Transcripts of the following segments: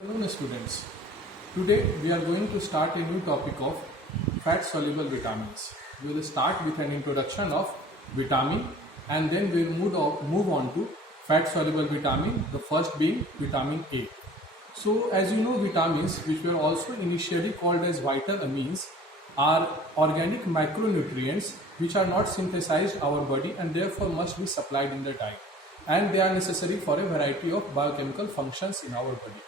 Hello students, today we are going to start a new topic of fat soluble vitamins. We will start with an introduction of vitamin and then we will move on to fat soluble vitamin, the first being vitamin A. So as you know, vitamins, which were also initially called as vital amines, are organic micronutrients which are not synthesized our body and therefore must be supplied in the diet, and they are necessary for a variety of biochemical functions in our body.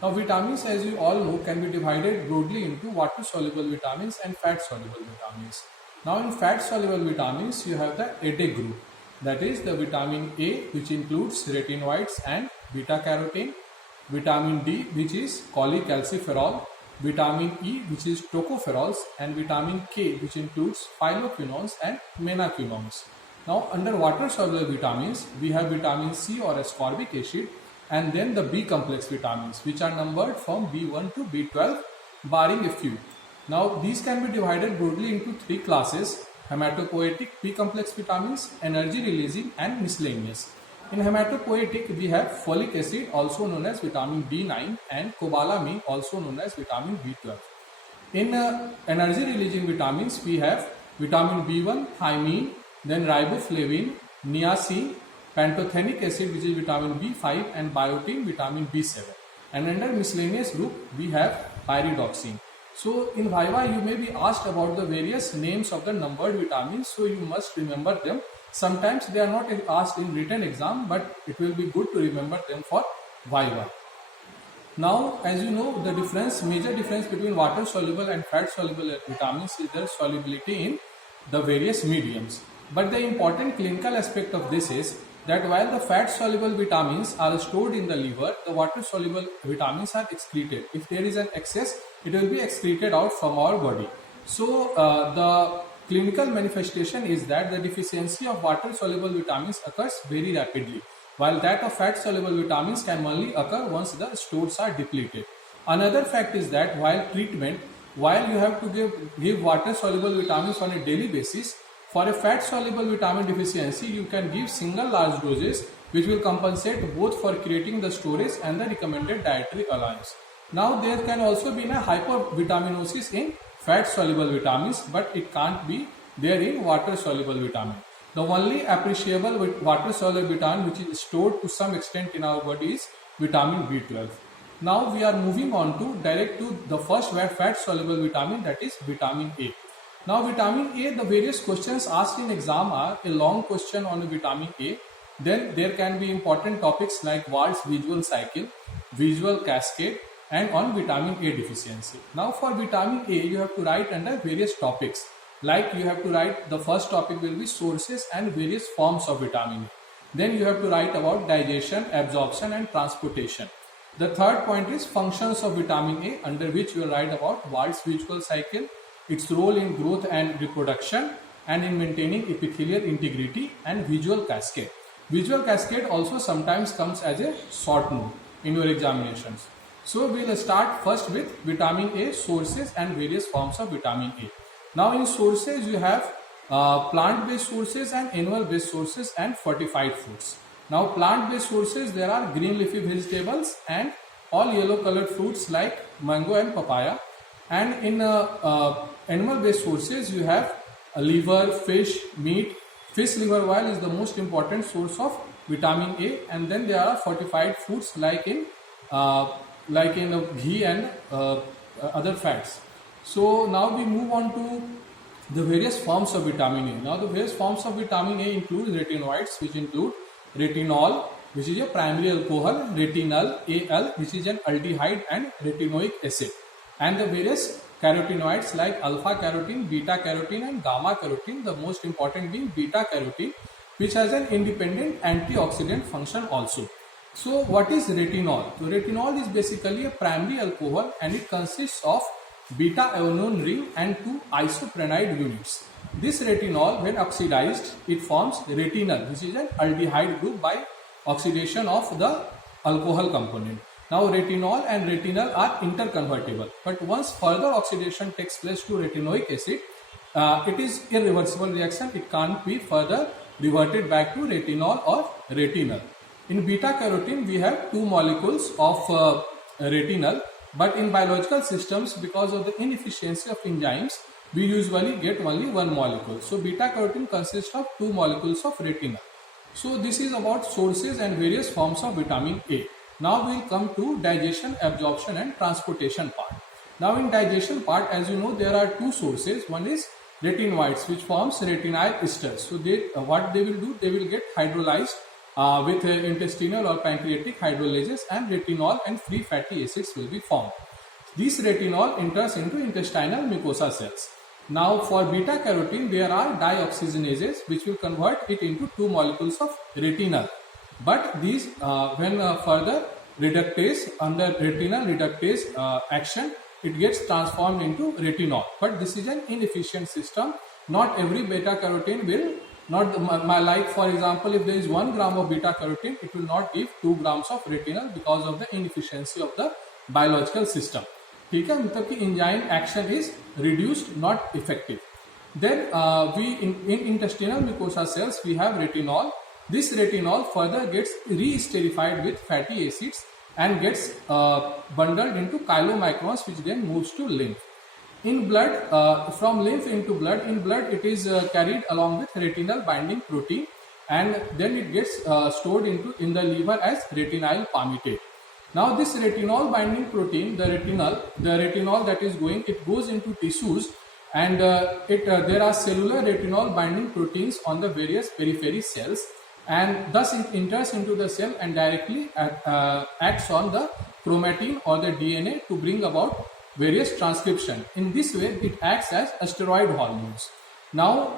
Now vitamins, as you all know, can be divided broadly into water soluble vitamins and fat soluble vitamins. Now in fat soluble vitamins you have the A group, that is the vitamin A, which includes retinoids and beta carotene, vitamin D, which is cholecalciferol, vitamin E, which is tocopherols, and vitamin K, which includes phylloquinones and menaquinones. Now under water soluble vitamins we have vitamin C or ascorbic acid, and then the B complex vitamins, which are numbered from B1 to B12 barring a few. Now these can be divided broadly into three classes: hematopoietic B complex vitamins, energy releasing, and miscellaneous. In hematopoietic we have folic acid, also known as vitamin B9, and cobalamin, also known as vitamin B12. In energy releasing vitamins we have vitamin B1, thiamine, then riboflavin, niacin, pantothenic acid, which is vitamin B5, and biotin, vitamin B7. And under miscellaneous group we have pyridoxine. So in Viva you may be asked about the various names of the numbered vitamins, so you must remember them. Sometimes they are not asked in written exam, but it will be good to remember them for Viva. Now as you know, the major difference between water soluble and fat soluble vitamins is their solubility in the various mediums. But the important clinical aspect of this is that while the fat soluble vitamins are stored in the liver, the water soluble vitamins are excreted. If there is an excess, it will be excreted out from our body. So the clinical manifestation is that the deficiency of water soluble vitamins occurs very rapidly, while that of fat soluble vitamins can only occur once the stores are depleted. Another fact is that while you have to give water soluble vitamins on a daily basis, for a fat soluble vitamin deficiency you can give single large doses, which will compensate both for creating the storage and the recommended dietary allowance. Now there can also be a hypervitaminosis in fat soluble vitamins, but it can't be there in water soluble vitamin. The only appreciable water soluble vitamin which is stored to some extent in our body is vitamin B12. Now we are moving on to the first fat soluble vitamin, that is vitamin A. Now vitamin A, the various questions asked in exam are a long question on vitamin A. Then there can be important topics like Wald's visual cycle, visual cascade, and on vitamin A deficiency. Now for vitamin A you have to write under various topics. Like you have to write, the first topic will be sources and various forms of vitamin A. Then you have to write about digestion, absorption, and transportation. The third point is functions of vitamin A, under which you will write about Wald's visual cycle, its role in growth and reproduction, and in maintaining epithelial integrity, and visual cascade. Visual cascade also sometimes comes as a short note in your examinations. So we will start first with vitamin A, sources and various forms of vitamin A. Now in sources you have plant-based sources and animal-based sources and fortified foods. Now plant-based sources, there are green leafy vegetables and all yellow colored fruits like mango and papaya. And in animal-based sources you have liver, fish, meat. Fish liver oil is the most important source of vitamin A, and then there are fortified foods like in ghee and other fats. So now we move on to the various forms of vitamin A. Now the various forms of vitamin A include retinoids, which include retinol, which is a primary alcohol, retinol, Al, which is an aldehyde, and retinoic acid. And the various carotenoids like alpha carotene, beta carotene, and gamma carotene, the most important being beta carotene, which has an independent antioxidant function also. So what is retinol? So retinol is basically a primary alcohol, and it consists of beta adenine ring and two isoprenoid units. This retinol, when oxidized, it forms retinol, which is an aldehyde group by oxidation of the alcohol component. Now retinol and retinol are interconvertible, but once further oxidation takes place to retinoic acid, it is irreversible reaction. It can't be further reverted back to retinol or retinol. In beta carotene we have two molecules of retinal, but in biological systems, because of the inefficiency of enzymes, we usually get only one molecule. So beta carotene consists of 2 molecules of retinal. So this is about sources and various forms of vitamin A. Now we will come to digestion, absorption and transportation part. Now in digestion part, as you know, there are 2 sources. One is retinoids, which forms retinyl esters. So what they will do, they will get hydrolyzed with intestinal or pancreatic hydrolases, and retinol and free fatty acids will be formed. This retinol enters into intestinal mucosa cells. Now for beta carotene, there are dioxygenases which will convert it into 2 molecules of retinal. But these when further reductase, under retinal reductase action, it gets transformed into retinol. But this is an inefficient system. Not every beta carotene will like, for example, if there is 1 gram of beta carotene, it will not give 2 grams of retinal because of the inefficiency of the biological system. ठीक है, मतलब कि enzyme action is reduced, not effective. Then in intestinal mucosa cells we have retinol. This retinol further gets re-esterified with fatty acids and gets bundled into chylomicrons, which then moves to lymph. In blood, from lymph into blood, in blood it is carried along with retinal binding protein, and then it gets stored in the liver as retinyl palmitate. Now this retinol binding protein, the retinol that is going, it goes into tissues, and there are cellular retinol binding proteins on the various periphery cells, and thus it enters into the cell and directly acts on the chromatin or the DNA to bring about various transcription. In this way, it acts as steroid hormones. Now,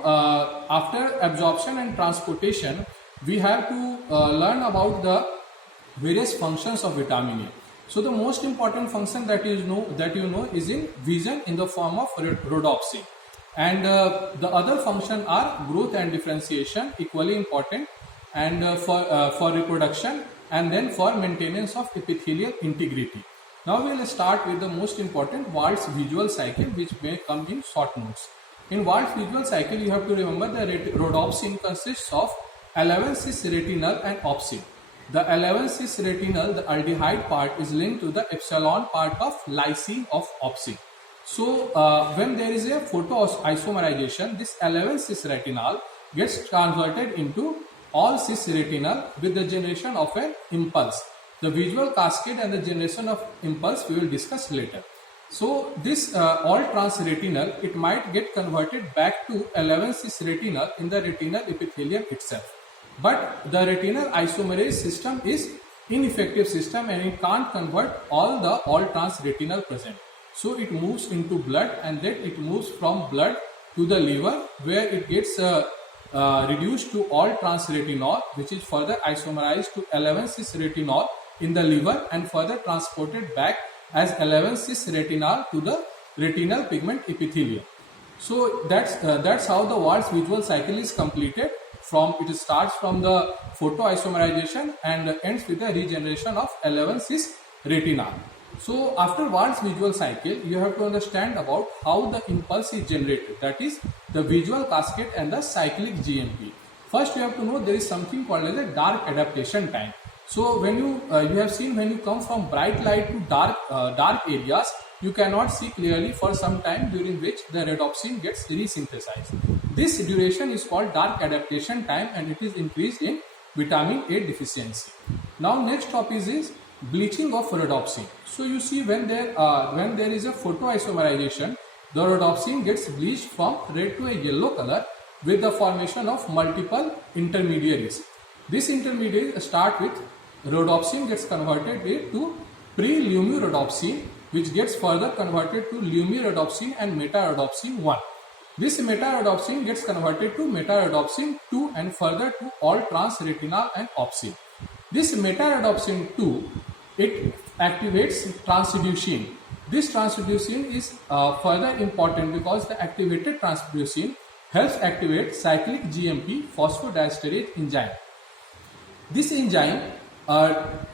after absorption and transportation, we have to learn about the various functions of vitamin A. So, the most important function that you know is in vision in the form of rhodopsin, and the other function are growth and differentiation, equally important, and for reproduction, and then for maintenance of epithelial integrity. Now we will start with the most important, Wald's visual cycle, which may come in short notes. In Wald's visual cycle, you have to remember the rhodopsin consists of 11-cis retinal and opsin. The 11-cis retinal, the aldehyde part, is linked to the epsilon part of lysine of opsin. So when there is a photoisomerization, this 11-cis retinal gets converted into all-cis retinal with the generation of an impulse. The visual cascade and the generation of impulse we will discuss later. So this all-trans retinal, it might get converted back to 11-cis retinal in the retinal epithelium itself. But the retinal isomerase system is ineffective system, and it can't convert all the all-trans retinal present. So it moves into blood, and then it moves from blood to the liver, where it gets reduced to all-trans retinol, which is further isomerized to 11-cis retinol in the liver and further transported back as 11-cis retinal to the retinal pigment epithelium. So that's how the Wald's visual cycle is completed. It starts from the photoisomerization and ends with the regeneration of 11-cis retinal. So after Wald's visual cycle, you have to understand about how the impulse is generated, that is the visual cascade and the cyclic GMP. First you have to know there is something called as a dark adaptation time. So when you have seen, when you come from bright light to dark areas, you cannot see clearly for some time, during which the rhodopsin gets resynthesized. This duration is called dark adaptation time, and it is increased in vitamin A deficiency. Now next topic is bleaching of rhodopsin. So you see, when there is a photoisomerization, the rhodopsin gets bleached from red to a yellow color with the formation of multiple intermediaries. This intermediary start with rhodopsin gets converted to pre-lumirhodopsin, which gets further converted to lumirhodopsin and metarhodopsin 1. This metarhodopsin gets converted to metarhodopsin 2 and further to all-trans retinal and opsin. This metarhodopsin 2, it activates transducin. This transducin is further important because the activated transducin helps activate cyclic GMP phosphodiesterase enzyme. This enzyme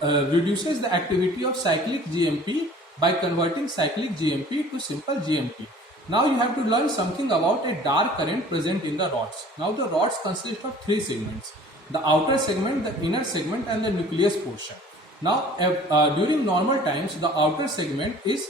reduces the activity of cyclic GMP by converting cyclic GMP to simple GMP. Now you have to learn something about a dark current present in the rods. Now the rods consist of 3 segments: the outer segment, the inner segment, and the nucleus portion. Now, during normal times, the outer segment is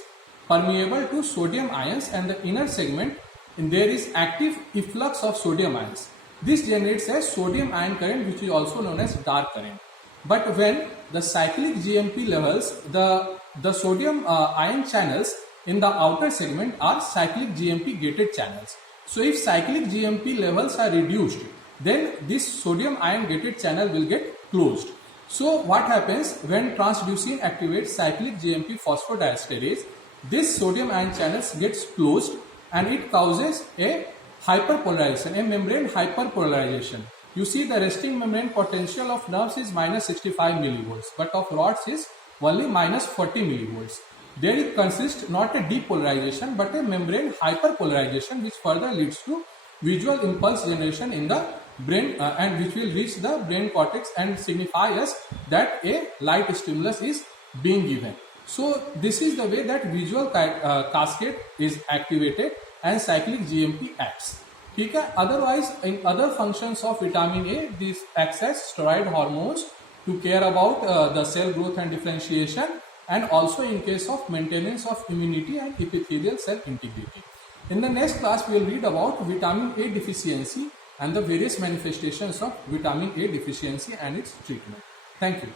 permeable to sodium ions and the inner segment, and there is active efflux of sodium ions. This generates a sodium ion current, which is also known as dark current. But when the cyclic GMP levels, the sodium ion channels in the outer segment are cyclic GMP gated channels. So if cyclic GMP levels are reduced, then this sodium ion gated channel will get closed. So what happens when transducin activates cyclic GMP phosphodiesterase, this sodium ion channels gets closed and it causes a hyperpolarization, a membrane hyperpolarization. You see the resting membrane potential of nerves is minus 65 millivolts, but of rods is only minus 40 millivolts. There it consists not a depolarization but a membrane hyperpolarization, which further leads to visual impulse generation in the brain and which will reach the brain cortex and signify us that a light stimulus is being given. So this is the way that visual cascade is activated and cyclic GMP acts. Otherwise, in other functions of vitamin A, this acts as steroid hormones to care about the cell growth and differentiation, and also in case of maintenance of immunity and epithelial cell integrity. In the next class, we will read about vitamin A deficiency and the various manifestations of vitamin A deficiency and its treatment. Thank you.